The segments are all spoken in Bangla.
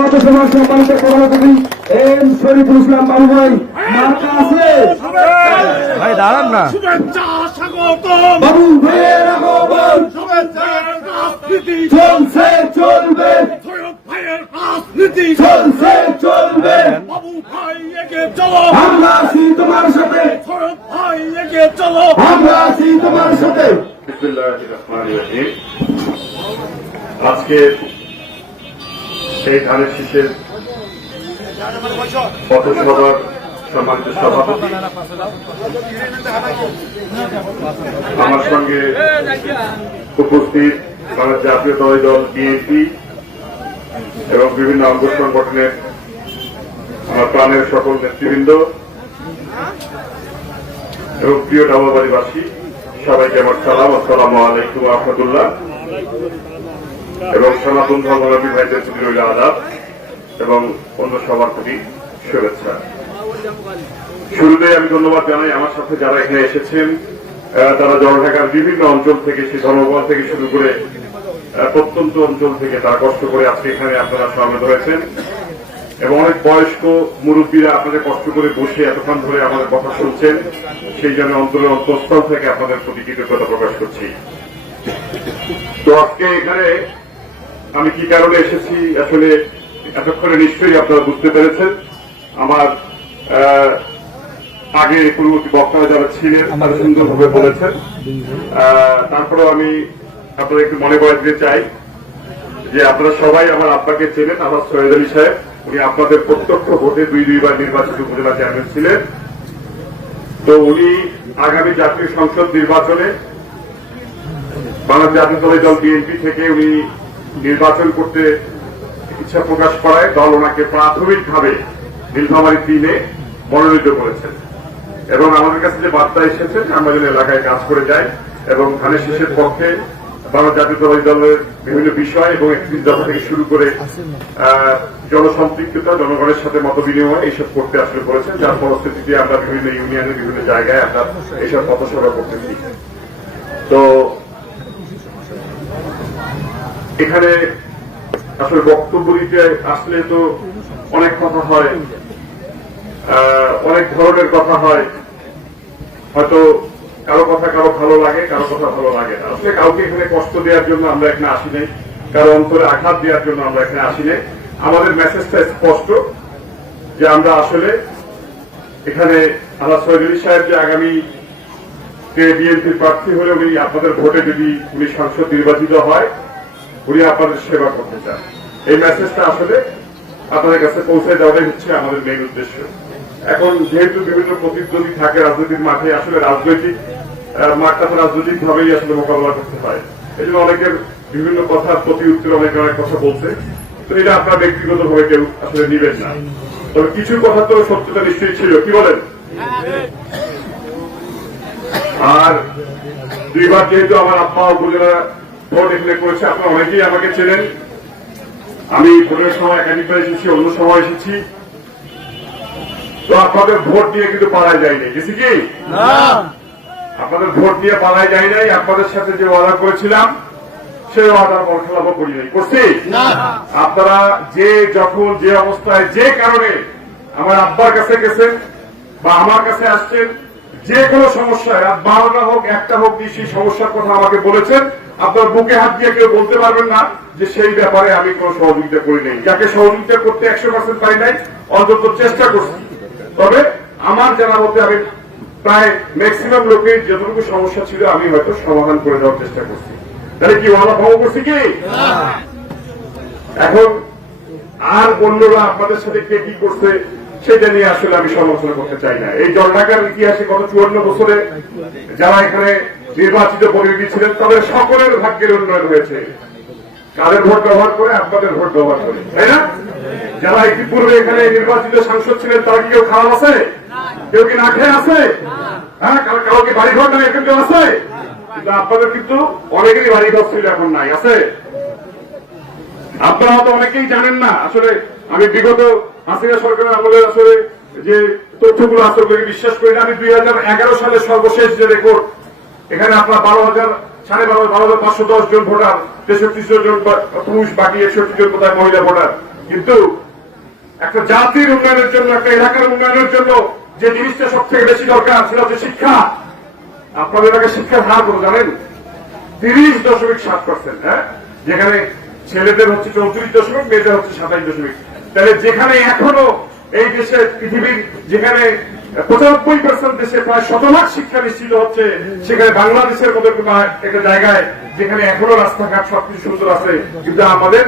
সম্মানিত সভাপতি এম শরীফুল ইসলাম বাবু ভাই মার্কা আছে ভাই দাঁড়ান না। শুভেচ্ছা স্বাগত বাবু ভাইয়ের আগমন রাজনীতি চলছে চলবে সৈয়দ ভাইয়ের রাজনীতি চলছে চলবে বাবু ভাই এগিয়ে চলো আমরা আছি তোমার সাথে সৈয়দ ভাই এগিয়ে চলো আমরা আছি তোমার সাথে। বিসমিল্লাহির রহমানির রহিম। আজকে সেই ধানের শীষের পথসভার সম্মানিত সভাপতি আমার সঙ্গে উপস্থিত বাংলাদেশ জাতীয়তাবাদী দল বিএনপি এবং বিভিন্ন অঙ্গ সংগঠনের আমার প্রাণের সকল নেতৃবৃন্দ এবং প্রিয় ডাবলবাড়িবাসী সবাইকে আমার সালাম। আসসালামু আলাইকুম ওয়া রাহমাতুল্লাহ। এবং সনাতন ধর্মাবলম্বী ভাইদের প্রতি রইল আদাব এবং অন্য সবার প্রতি শুভেচ্ছা। শুরুতে আমি ধন্যবাদ জানাই আমার সাথে যারা এখানে এসেছেন, তারা জলঢাকার বিভিন্ন অঞ্চল থেকে, সেই ধর্মপাল থেকে শুরু করে প্রত্যন্ত অঞ্চল থেকে তারা কষ্ট করে আজকে এখানে আপনারা সমবেত হয়েছেন এবং অনেক বয়স্ক মুরব্বীরা আপনাদের কষ্ট করে বসে এতক্ষণ ধরে আমাদের কথা শুনছেন, সেই জন্য অন্তরের অন্তঃস্থল থেকে আপনাদের প্রতি কৃতজ্ঞতা প্রকাশ করছি। তো আজকে এখানে আমি কি কারণে এসেছি আসলে এতক্ষণে নিশ্চয়ই আপনারা বুঝতে পেরেছেন। আমার আগে পূর্ববর্তী বক্তারা যারা ছিলেন তারা সুন্দরভাবে বলেছেন। তারপরেও আমি আপনাদের একটু মনে করে দিতে চাই যে আপনারা সবাই আমার আব্বাকে চেনেন, আমার সৈয়দ আলী সাহেব। উনি আপনাদের প্রত্যক্ষ ভোটে দুইবার নির্বাচিত উপজেলা চেয়ারম্যান ছিলেন। তো উনি আগামী জাতীয় সংসদ নির্বাচনে বাংলাদেশ জাতীয়তাবাদী দল বিএনপি থেকে উনি নির্বাচন করতে ইচ্ছা প্রকাশ করায় দল ওনাকে প্রাথমিকভাবে নীলফামারী 3-এ মনোনীত করেছেন এবং আমাদের কাছে যে বার্তা এসেছে আমরা যেন এলাকায় কাজ করে যাই এবং ধানের শীষের পক্ষে বাংলাদেশ জাতীয়তাবাদী দলের বিভিন্ন বিষয় এবং একত্রিশ দফা থেকে শুরু করে জনসম্পৃক্ততা, জনগণের সাথে মত বিনিময় এইসব করতে আসলে করেছেন, যার ফলশ্রুতিতে আমরা বিভিন্ন ইউনিয়নের বিভিন্ন জায়গায় আমরা এইসব পথসভা করতেছি। তো এখানে আসলে বক্তব্য দিতে আসলে তো অনেক কথা হয়, অনেক ধরনের কথা হয়। হয়তো কারো কথা কারো ভালো লাগে, কারো কথা ভালো লাগে না। আসলে কাউকে এখানে কষ্ট দেওয়ার জন্য আমরা এখানে আসি নাই, কারো অন্তরে আঘাত দেওয়ার জন্য আমরা এখানে আসি নাই। আমাদের মেসেজটা স্পষ্ট যে আমরা আসলে এখানে আমার সৈয়দ আলী সাহেব যে আগামী বিএনপির প্রার্থী হলে উনি আপনাদের ভোটে যদি উনি সংসদ নির্বাচিত হয় উনি আপনাদের সেবা করতে চান। এই মেসেজটা আসলে আপনাদের কাছে পৌঁছে দেওয়াটাই হচ্ছে আমাদের মেইন উদ্দেশ্য। এখন যেহেতু বিভিন্ন প্রতিদ্বন্দ্বী থাকে রাজনৈতিক মাঠে, আসলে রাজনৈতিক মাঠটা তো রাজনৈতিক ভাবেই আসলে মোকাবেলা করতে হয়। এই জন্য অনেকের বিভিন্ন কথার প্রতি উত্তরে অনেকে অনেক কথা বলছে। তো এটা আপনার ব্যক্তিগত ভাবে কেউ আসলে নিবেন না, তবে কিছু কথা তো সত্যতা নিশ্চয়ই ছিল, কি বলেন? আর দুইবার যেহেতু আমার আব্বা উপজেলা ভোট এখানে করেছে, আপনারা অনেকেই আমাকে চেনেন। আমি ভোটের সময় একাধিকবার এসেছি, অন্য সময় এসেছি। তো আপনাদের ভোট নিয়ে কিন্তু পাড়ায় যায়নি, গেছি কি? আপনাদের ভোট নিয়ে পাড়ায় যাই নাই। আপনাদের সাথে যে ওয়াদা করেছিলাম সেই ওয়াদার বরখেলাপও করি নাই, করছি। আপনারা যে যখন যে অবস্থায় যে কারণে আমার আব্বার কাছে গেছেন বা আমার কাছে আসছেন, যে কোনো সমস্যায় 12টা হোক 1টা হোক সেই সমস্যার কথা আমাকে বলেছেন। আপনার বুকে হাত দিয়ে কেউ বলতে পারবেন না যে সেই ব্যাপারে আমি কোন সহযোগিতা করি নাই। যাকে সহযোগিতা করতে 100% পারি নাই, অন্তত চেষ্টা করছি। তবে আমার জানা মতে আমি প্রায় ম্যাক্সিমাম লোকের যতটুকু সমস্যা ছিল আমি হয়তো সমাধান করে দেওয়ার চেষ্টা করছি। তাহলে কি ওয়াদা ভঙ্গ করছি কি? এখন আর অন্যরা আপনাদের সাথে কে কি করছে সেটা নিয়ে আসলে আমি সমালোচনা করতে চাই না। এই জলঢাকার ইতিহাসে গত 54 বছরে যারা এখানে নির্বাচিত প্রতিনিধি ছিলেন তাদের সকলের ভাগ্যের উন্নয়ন হয়েছে। কাদের ভোট ব্যবহার করে? আপনাদের ভোট ব্যবহার করে, তাই না? যারা ইতিপূর্বে এখানে নির্বাচিত সাংসদ ছিলেন তারা কি কেউ খারাপ আছে? কেউ কি না খেয়ে আছে? হ্যাঁ, কারো কি বাড়িঘর নাই? এখন কেউ আছে? কিন্তু আপনাদের কিন্তু অনেকেরই বাড়িঘর ছিল, এখন নাই, আছে। আপনারা হয়তো অনেকেই জানেন না। আসলে আমি বিগত হাসিনা সরকারের আমলে আসলে যে তথ্যগুলো আছে ওগুলোকে বিশ্বাস করি না। আমি 2011 সালের সর্বশেষ যে রেকর্ড, এখানে আপনার 12,510 জন ভোটার, 63 জন পুরুষ, বাকি 61 জন কোথায় মহিলা ভোটার। কিন্তু একটা জাতির উন্নয়নের জন্য, একটা এলাকার উন্নয়নের জন্য যে জিনিসটা সব থেকে বেশি দরকার সেটা হচ্ছে শিক্ষা। আপনাদের এলাকায় শিক্ষার হার কত জানেন? 30.7%। হ্যাঁ, যেখানে ছেলেদের হচ্ছে 34%, মেয়েদের হচ্ছে 27%। তাহলে যেখানে এখনো এই দেশে, পৃথিবীর যেখানে 95% দেশে প্রায় শতভাগ শিক্ষা নিশ্চিত হচ্ছে, সেখানে বাংলাদেশের মতো একটা জায়গায় যেখানে এখনো রাস্তাঘাট সবকিছু সুন্দর আছে, কিন্তু আমাদের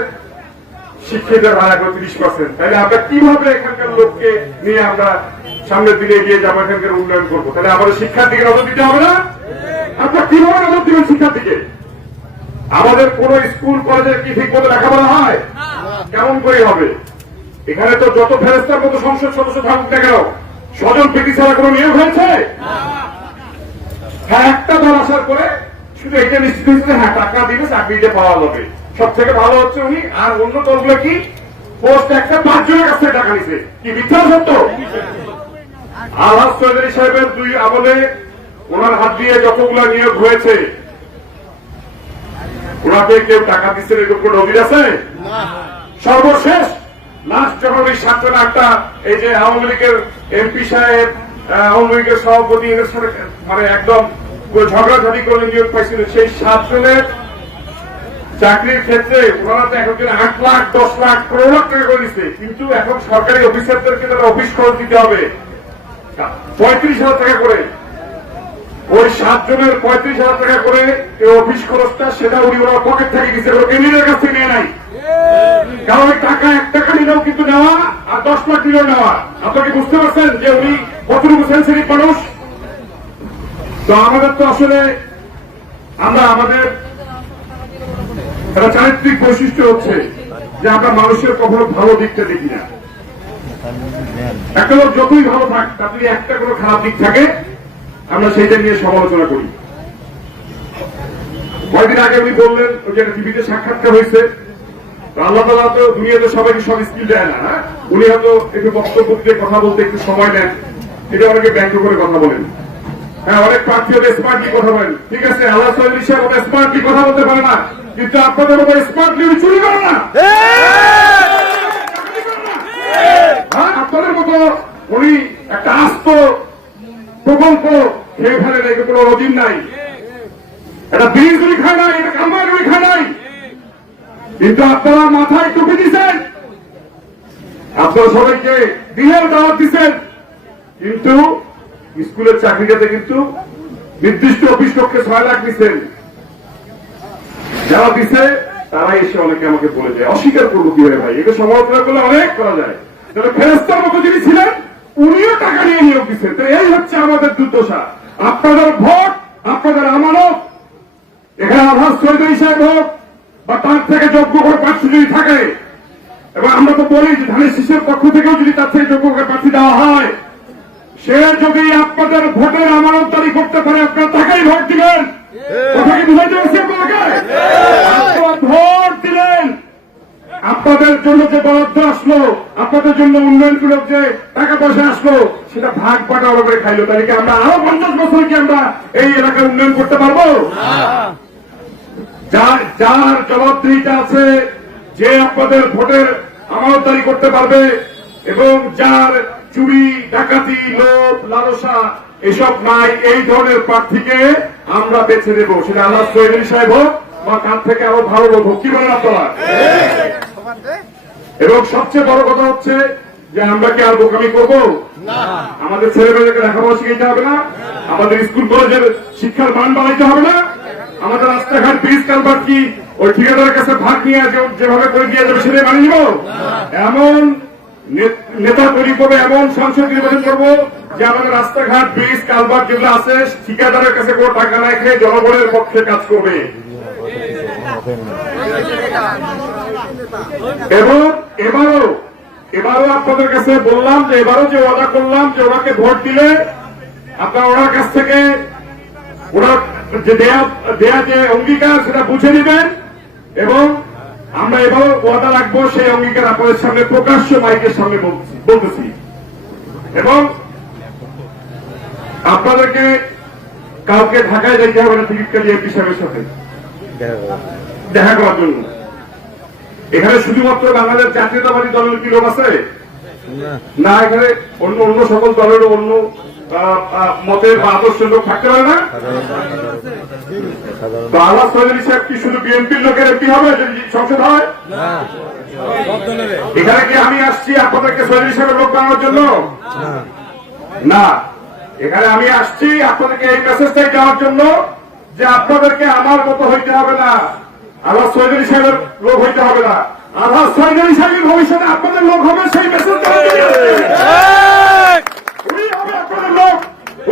শিক্ষিতের হার এখন 30%। তাহলে আমরা কিভাবে এখানকার লোককে নিয়ে আমরা সামনের দিকে এগিয়ে যাবো, এখানকার উন্নয়ন করবো? তাহলে আমাদের শিক্ষার দিকে নজর দিতে হবে না? আপনার কিভাবে নজর দিবেন শিক্ষার দিকে? আমাদের কোন স্কুল কলেজে কি ঠিক মতো লেখাপড়া হয়? কেমন করে হবে? এখানে তো যত ফেরেস্তার মতো সংসদ সদস্য থাকুক না কেন, স্বজন প্রীতি ছাড়া কোন নিয়োগ হয়েছে? হ্যাঁ, একটা দল আসার পরে শুধু এটা নিশ্চিত হয়েছে, হ্যাঁ টাকা দিলে চাকরিটা পাওয়া যাবে। সব থেকে ভালো হচ্ছে উনি। আর অন্য দলগুলো কি পোস্ট একটা 5 জনের কাছ থেকে টাকা নিছে, কি মিথ্যা সত্য? আলহাজ চৌধুরী সাহেবের 2 আমলে ওনার হাত দিয়ে যতগুলো নিয়োগ হয়েছে, ওনাকে কেউ টাকা দিচ্ছে এরকম কোন নজির আছে? সর্বশেষ লাস্ট যখন ওই 7 জন 8টা এই যে আওয়ামী লীগের এমপি সাহেব, আওয়ামী লীগের সভাপতি, এদের সাথে মানে একদম ঝগড়াঝাড়ি করে নিয়োগ পাইছিল, সেই 7 জনের চাকরির ক্ষেত্রে ওনারা তো এখন 8 লাখ 10 লাখ 15 লাখ টাকা করে দিচ্ছে, কিন্তু এখন সরকারি অফিসারদেরকে তারা অফিস খরচ দিতে হবে 35,000 টাকা করে। ওই 7 জনের 35,000 টাকা করে অফিস খরচটা, সেটা উনি ওনার পকেট থেকে দিচ্ছে, কেন্দ্রের কাছ থেকে নিয়ে নাই। কারণ ওই টাকা 1 টাকা নিলেও কিন্তু নেওয়া, আর 10 লাখ নিলেও নেওয়া। আপনাকে বুঝতে পারছেন যে উনি কতটুকু সেন্সিটিভ মানুষ? তো আমাদের তো আসলে আমাদের একটা চারিত্রিক বৈশিষ্ট্য হচ্ছে যে আমরা মানুষের কখনো ভালো দিকটা দেখি না। একটা লোক যতই ভালো থাক, তার যদি একটা কোনো খারাপ দিক থাকে, আমরা সেইটা নিয়ে সমালোচনা করি। কয়েকদিন আগে উনি বললেন, ওই যে টিভিতে সাক্ষাৎকার হয়েছে, আল্লাহ তাআলা তো দুনিয়াতে সবাইকে সব স্কিল দেয় না। উনি হয়তো একটু বক্তব্য দিয়ে কথা বলতে একটু সময় নেন, এটা অনেকে ব্যঙ্গ করে কথা বলেন। হ্যাঁ, অনেক প্রার্থী হবে স্মার্টলি কথা বলেন, ঠিক আছে। আল্লাহ চৌধুরী সাহেব মতো স্মার্টলি কথা বলতে পারে না, কিন্তু আপনাদের মতো স্মার্টলি উনি চুরি করে না। হ্যাঁ, আপনাদের মতো উনি একটা আস্ত প্রকল্প খেয়ে ফেলে নাই, কোনো নজির নাই। এটা বিড়ি চুরি খায় নাই, এটা কামাই চুরি খায় নাই, কিন্তু আপনারা মাথায় টুপি দিচ্ছেন, আপনারা সবাইকে দিনের দাওয়াত দিচ্ছেন, কিন্তু স্কুলের চাকরিটাতে কিন্তু নির্দিষ্ট অফিস কক্ষে 6 লাখ দিচ্ছেন। যারা দিচ্ছে তারাই এসে অনেকে আমাকে বলে যায়, অস্বীকার করবো কিভাবে ভাই? এটা সমালোচনা করলে অনেক করা যায়। যারা ফেরেস্তার মতো যিনি ছিলেন, উনিও টাকা নিয়ে নিয়োগ দিচ্ছেন। তো এই হচ্ছে আমাদের দুর্দশা। আপনাদের ভোট, আপনাদের আমানত, এখানে আলহাজ চৌধুরী সাহেব হোক বা তার থেকে যোগ্য করে প্রার্থী যদি থাকে, এবং আমরা তো বলি যে ধানের শীষের পক্ষ থেকেও যদি তার থেকে যোগ্য করে প্রার্থী দেওয়া হয়, সে যদি আপনাদের ভোটের আমানতদারি করতে পারে, আপনারা তাকেই ভোট দিবেন। কথা কি বুঝাইতে পারছি আপনাকে? আপনারা ভোট দিলেন, আপনাদের জন্য যে বরাদ্দ আসলো, আপনাদের জন্য উন্নয়নগুলো যে টাকা পয়সা আসলো, সেটা ভাগ বাটোয়ারা করে খাইলো। তাহলে কি আমরা আরো 50 বছর কি আমরা এই এলাকার উন্নয়ন করতে পারবো? যার জবাবদিহিতা আছে, যে আপনাদের ভোটের আমানতদারি করতে পারবে, এবং যার চুরি ডাকাতি লোভ লালসা এসব নাই, এই ধরনের প্রার্থীকে আমরা বেছে দেব। সেটা আল্লাহ চৌধুরী সাহেব হোক বা তার থেকে আরো ভালো লোক হোক। কি বলেন আপনারা? এবং সবচেয়ে বড় কথা হচ্ছে যে আমরা কি আর বোকামি করবো? আমাদের ছেলেমেয়েদেরকে লেখাপড়া শিখাইতে হবে না? আমাদের স্কুল কলেজের শিক্ষার মান বাড়াইতে হবে না? আমাদের রাস্তাঘাট ব্রিজ কালভার্ট কি ওই ঠিকাদারের কাছে ভাগ নিয়ে যেভাবে করে দিয়ে যাবে সেটাই মানিয়ে নিব? এমন নেতা তৈরি করবো, এমন সংসদ নির্বাচন করবো যে আমাদের রাস্তাঘাট ব্রিজ কালভার্ট যেগুলো আছে, ঠিকাদারের কাছে কোনো টাকা না খেয়ে জনগণের পক্ষে কাজ করবে। এবং এবারও আপনাদের কাছে বললাম যে এবারও যে ওয়াদা করলাম যে ওনাকে ভোট দিলে আপনারা ওনার কাছ থেকে ওনার যে দেয়া যে অঙ্গীকার সেটা বুঝে নেবেন, এবং আমরা এবারও ওয়াদা রাখবো সেই অঙ্গীকার আপনাদের সামনে প্রকাশ্য মাইকের সামনে বলতেছি। এবং আপনাদেরকে কাউকে ঢাকায় যাইতে হবে না টিকিট কাটিয়ে এমপি সাহেবের সাথে দেখা করার জন্য। এখানে শুধুমাত্র বাংলাদেশ জাতীয়তাবাদী দলের কি লোক আছে না, এখানে অন্য অন্য সকল দলেরও অন্য মতের বা আদর্শের লোক থাকতে পারে না। তো আল্লাহ চৌধুরী সাহেব কি শুধু বিএনপির লোকের এমপি হবে যদি সংসদ হয়? এখানে কি আমি আসছি আপনাদেরকে চৌধুরী সাহেবের লোক বানানোর জন্য? না, এখানে আমি আসছি আপনাদেরকে এই মেসেজটাই দেওয়ার জন্য যে আপনাদেরকে আমার মতো হইতে হবে না, আল্লাহ চৌধুরী সাহেবের লোক হইতে হবে না, আল্লাহ চৌধুরী সাহেবের ভবিষ্যতে আপনাদের লোক হবে। সেই মেসেজ উনি হবে আপনাদের লোক,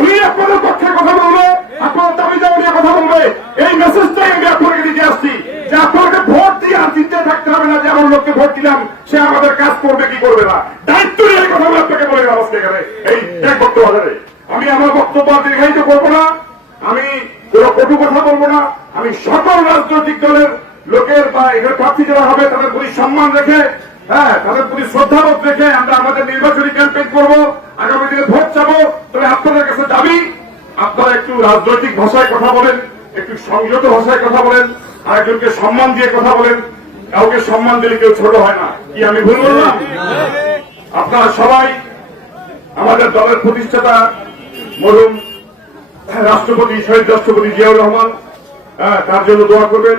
উনি আপনাদের পক্ষে কথা বলবে, আপনার দাবি দাওয়া নিয়ে কথা বলবে। এই মেসেজটাই আমি আপনাকে দিতে আসছি যে আপনাকে ভোট দিয়ে আর চিন্তায় থাকতে হবে না যে আমার লোককে ভোট দিলাম সে আমাদের কাজ করবে কি করবে না। দায়িত্ব নিয়ে কথা বলে আপনাকে বলে গেলাম আজকে এখানে এই এক বক্তব্য বাজারে। আমি আমার বক্তব্য দীর্ঘায়িত করবো না, আমি কোন কটু কথা বলবো না। আমি সকল রাজনৈতিক দলের লোকের বা এখানে প্রার্থী যারা হবে তাদের প্রতি সম্মান রেখে, তাদের প্রতি শ্রদ্ধাবোধ রেখে আমরা আমাদের নির্বাচনী ক্যাম্পেইন করবো, আগামী দিনে ভোট চাবো। তবে আপনাদের কাছে দাবি আপনারা একটু রাজনৈতিক ভাষায় কথা বলেন, একটু সংযত ভাষায় কথা বলেন, আর একজনকে সম্মান দিয়ে কথা বলেন। কাউকে সম্মান দিলে কেউ ছোট হয় না, কি আমি ভুল বললাম? আপনারা সবাই আমাদের দলের প্রতিষ্ঠাতা মরহুম রাষ্ট্রপতি শহীদ রাষ্ট্রপতি জিয়াউর রহমান, তার জন্য দোয়া করবেন।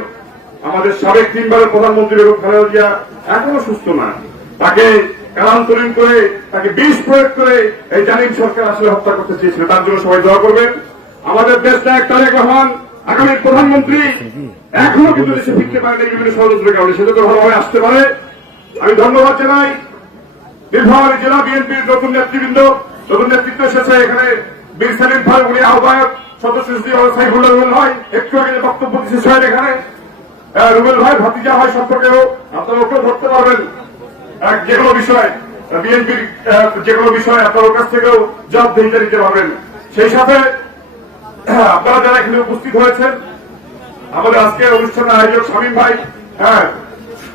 আমাদের সাবেক 3 বারের প্রধানমন্ত্রী বেগম খালেদা জিয়া এখনো সুস্থ না, তাকে কালান্তরীণ করে তাকে বিষ প্রয়োগ করে এই জালিম সরকার আসলে হত্যা করতে চেয়েছিল, তার জন্য সবাই দোয়া করবেন। আমাদের দেশ নায়ক তারেক রহমান আগামী প্রধানমন্ত্রী, এখনো কিন্তু দেশে ফিরতে পারেন এই বিভিন্ন ষড়যন্ত্রের কারণে, সেটা তো ভালোভাবে আসতে পারে। আমি ধন্যবাদ জানাই নীলফামারী জেলা বিএনপির নতুন নেতৃবৃন্দ, নতুন নেতৃত্ব এসেছে এখানে। বীর সেলিম ভাই উনি আহ্বায়ক, সদস্য সাইফুল্লাহ রুবেল ভাই একটু আগে যে বক্তব্য দিচ্ছে সাহেব এখানে, রুবেল ভাই ভাতিজা ভাই সম্পর্কেও আপনারা ওকেও ধরতে পারবেন। যে কোনো বিষয় বিএনপির যে কোনো বিষয় আপনার কাছ থেকেও জবাবদিহিতা দিতে পারবেন। সেই সাথে আপনারা যারা এখানে উপস্থিত হয়েছেন, আমাদের আজকের অনুষ্ঠানের আয়োজক শামীম ভাই,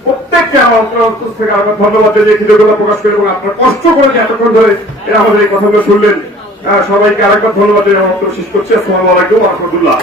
প্রত্যেককে আমার অন্তর থেকে আমার ধন্যবাদ জানিয়ে কৃতজ্ঞতা প্রকাশ করি এবং আপনারা কষ্ট করে যে এতক্ষণ ধরে আমাদের এই কথাগুলো শুনলেন, সবাইকে আরেকবার ধন্যবাদ জানিয়ে আমার বক্তব্য শেষ করছি। আসসালামু আলাইকুম ওয়া রাহমাতুল্লাহ।